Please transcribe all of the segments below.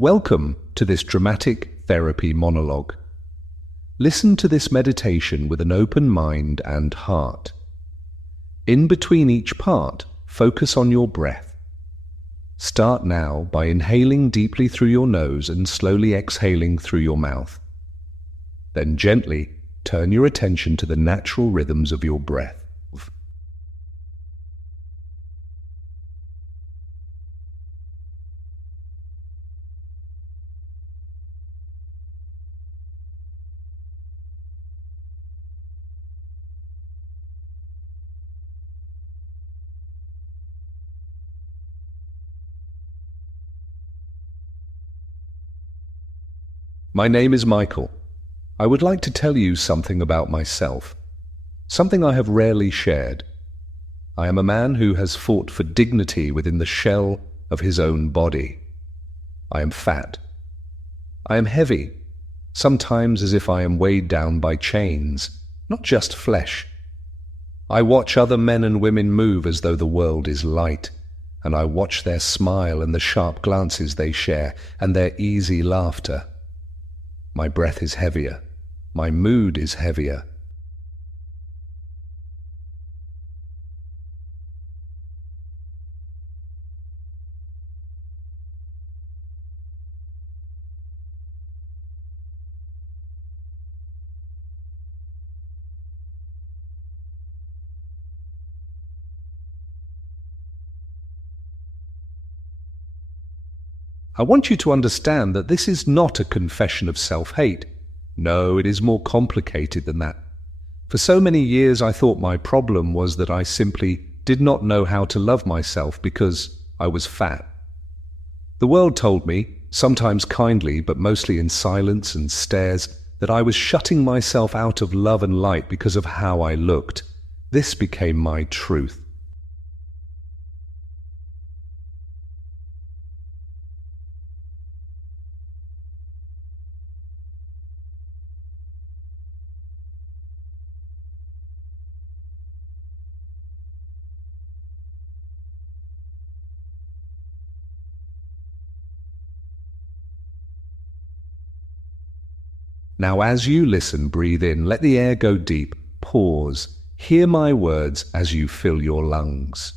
Welcome to this dramatic therapy monologue. Listen to this meditation with an open mind and heart. In between each part, focus on your breath. Start now by inhaling deeply through your nose and slowly exhaling through your mouth. Then gently turn your attention to the natural rhythms of your breath. My name is Michael. I would like to tell you something about myself, something I have rarely shared. I am a man who has fought for dignity within the shell of his own body. I am fat. I am heavy, sometimes as if I am weighed down by chains, not just flesh. I watch other men and women move as though the world is light, and I watch their smile and the sharp glances they share and their easy laughter. My breath is heavier. My mood is heavier. I want you to understand that this is not a confession of self-hate. No, it is more complicated than that. For so many years I thought my problem was that I simply did not know how to love myself because I was fat. The world told me, sometimes kindly but mostly in silence and stares, that I was shutting myself out of love and light because of how I looked. This became my truth. Now as you listen, breathe in, let the air go deep, pause, hear my words as you fill your lungs.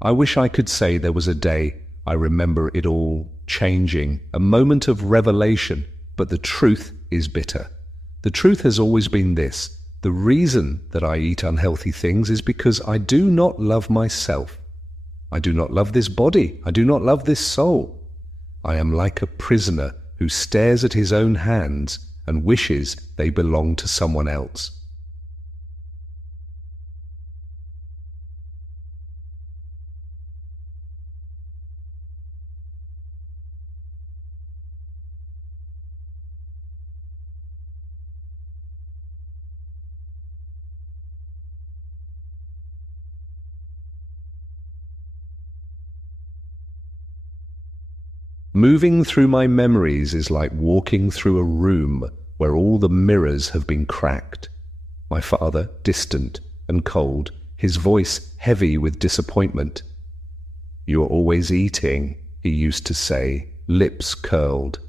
I wish I could say there was a day I remember it all changing, a moment of revelation, but the truth is bitter. The truth has always been this: the reason that I eat unhealthy things is because I do not love myself. I do not love this body. I do not love this soul. I am like a prisoner who stares at his own hands and wishes they belong to someone else. Moving through my memories is like walking through a room where all the mirrors have been cracked. My father, distant and cold, his voice heavy with disappointment. "You are always eating," he used to say, lips curled.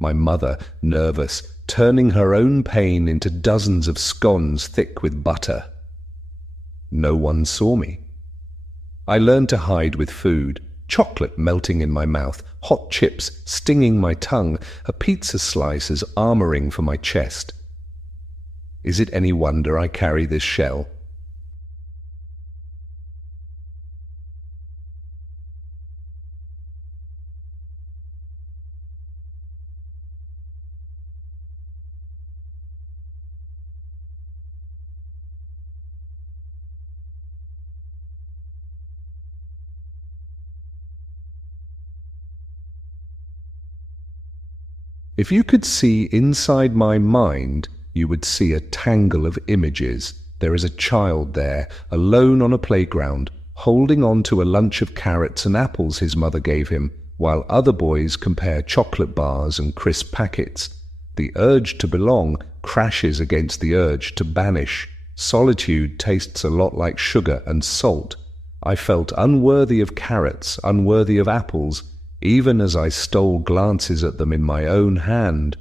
My mother, nervous, turning her own pain into dozens of scones thick with butter. No one saw me. I learned to hide with food. Chocolate melting in my mouth, hot chips stinging my tongue, a pizza slice as armoring for my chest. Is it any wonder I carry this shell? If you could see inside my mind, you would see a tangle of images. There is a child there, alone on a playground, holding on to a lunch of carrots and apples his mother gave him, while other boys compare chocolate bars and crisp packets. The urge to belong crashes against the urge to banish. Solitude tastes a lot like sugar and salt. I felt unworthy of carrots, unworthy of apples, even as I stole glances at them in my own hand.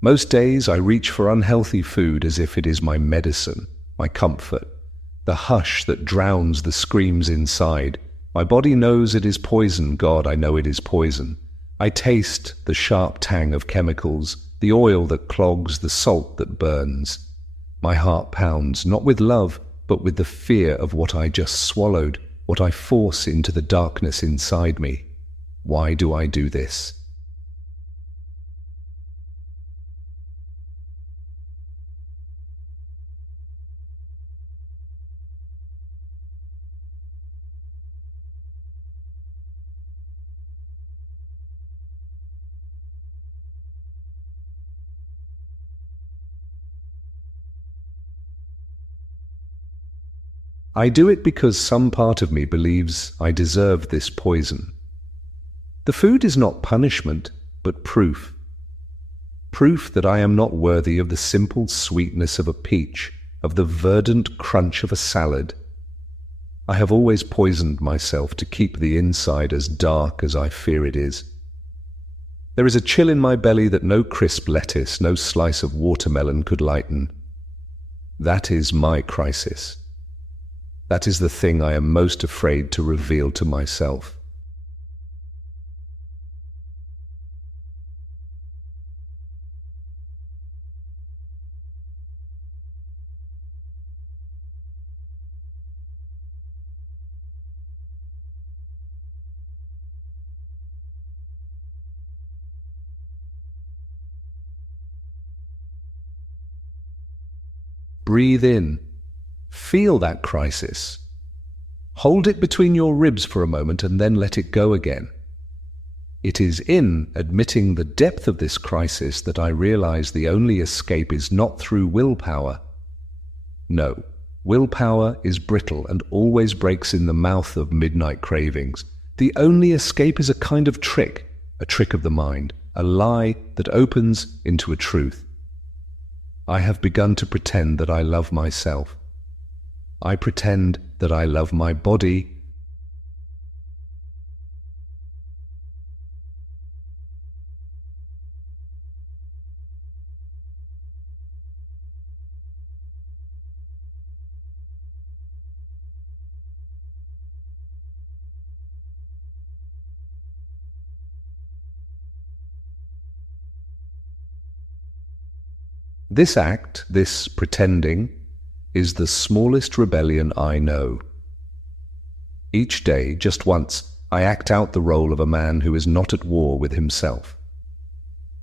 Most days I reach for unhealthy food as if it is my medicine, my comfort, the hush that drowns the screams inside. My body knows it is poison. God, I know it is poison. I taste the sharp tang of chemicals, the oil that clogs, the salt that burns. My heart pounds, not with love, but with the fear of what I just swallowed, what I force into the darkness inside me. Why do I do this? I do it because some part of me believes I deserve this poison. The food is not punishment, but proof. Proof that I am not worthy of the simple sweetness of a peach, of the verdant crunch of a salad. I have always poisoned myself to keep the inside as dark as I fear it is. There is a chill in my belly that no crisp lettuce, no slice of watermelon could lighten. That is my crisis. That is the thing I am most afraid to reveal to myself. Breathe in. Feel that crisis. Hold it between your ribs for a moment and then let it go again. It is in admitting the depth of this crisis that I realize the only escape is not through willpower. No, willpower is brittle and always breaks in the mouth of midnight cravings. The only escape is a kind of trick, a trick of the mind, a lie that opens into a truth. I have begun to pretend that I love myself. I pretend that I love my body. This act, this pretending, is the smallest rebellion I know. Each day, just once, I act out the role of a man who is not at war with himself.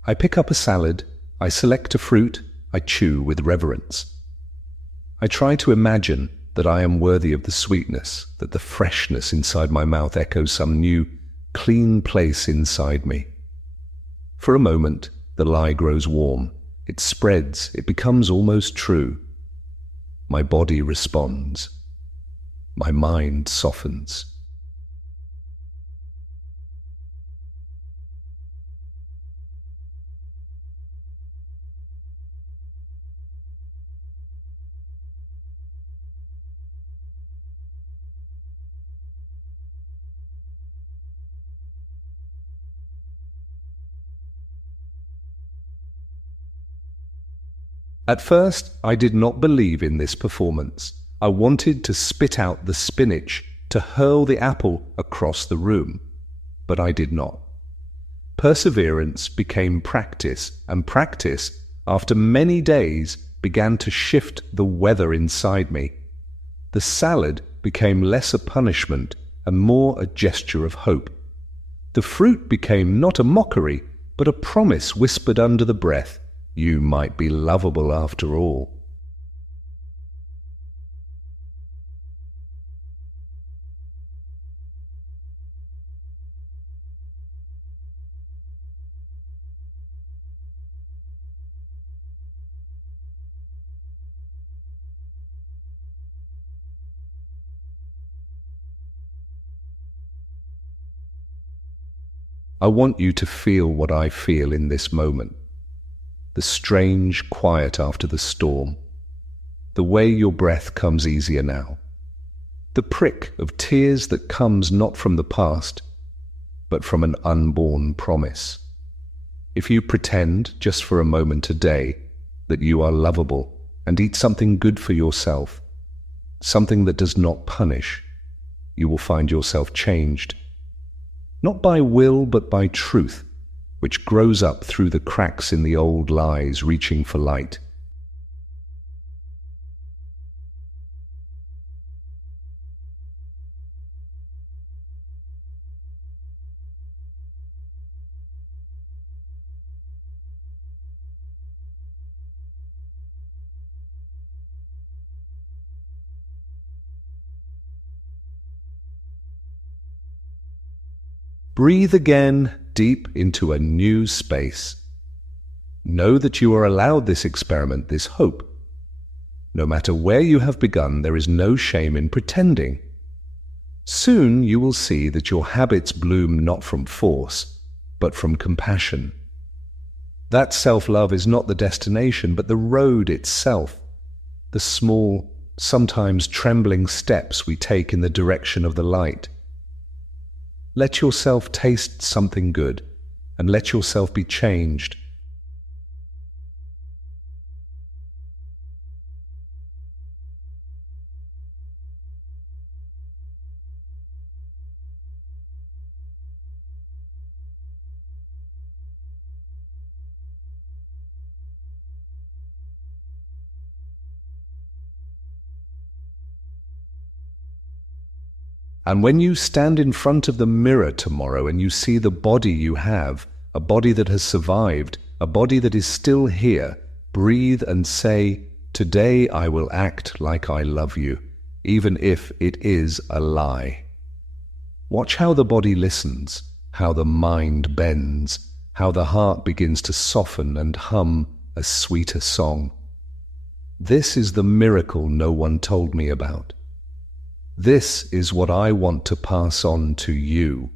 I pick up a salad, I select a fruit, I chew with reverence. I try to imagine that I am worthy of the sweetness, that the freshness inside my mouth echoes some new, clean place inside me. For a moment, the lie grows warm. It spreads, it becomes almost true. My body responds. My mind softens. At first, I did not believe in this performance. I wanted to spit out the spinach, to hurl the apple across the room. But I did not. Perseverance became practice, and practice, after many days, began to shift the weather inside me. The salad became less a punishment and more a gesture of hope. The fruit became not a mockery, but a promise whispered under the breath. You might be lovable after all. I want you to feel what I feel in this moment. The strange quiet after the storm. The way your breath comes easier now. The prick of tears that comes not from the past, but from an unborn promise. If you pretend, just for a moment today, that you are lovable and eat something good for yourself, something that does not punish, you will find yourself changed. Not by will, but by truth, which grows up through the cracks in the old lies, reaching for light. Breathe again deep into a new space. Know that you are allowed this experiment, this hope. No matter where you have begun, there is no shame in pretending. Soon you will see that your habits bloom not from force, but from compassion. That self-love is not the destination, but the road itself. The small, sometimes trembling steps we take in the direction of the light. Let yourself taste something good, and let yourself be changed. And when you stand in front of the mirror tomorrow and you see the body you have, a body that has survived, a body that is still here, breathe and say, "Today I will act like I love you, even if it is a lie." Watch how the body listens, how the mind bends, how the heart begins to soften and hum a sweeter song. This is the miracle no one told me about. This is what I want to pass on to you.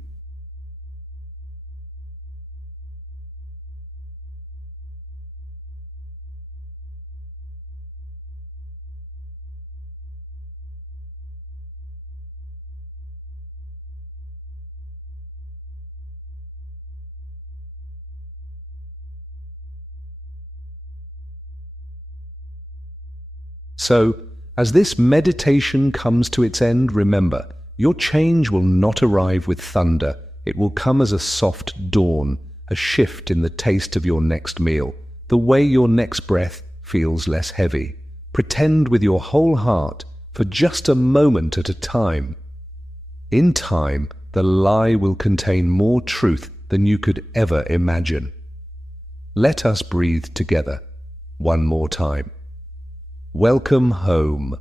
So, as this meditation comes to its end, remember, your change will not arrive with thunder. It will come as a soft dawn, a shift in the taste of your next meal, the way your next breath feels less heavy. Pretend with your whole heart for just a moment at a time. In time, the lie will contain more truth than you could ever imagine. Let us breathe together one more time. Welcome home.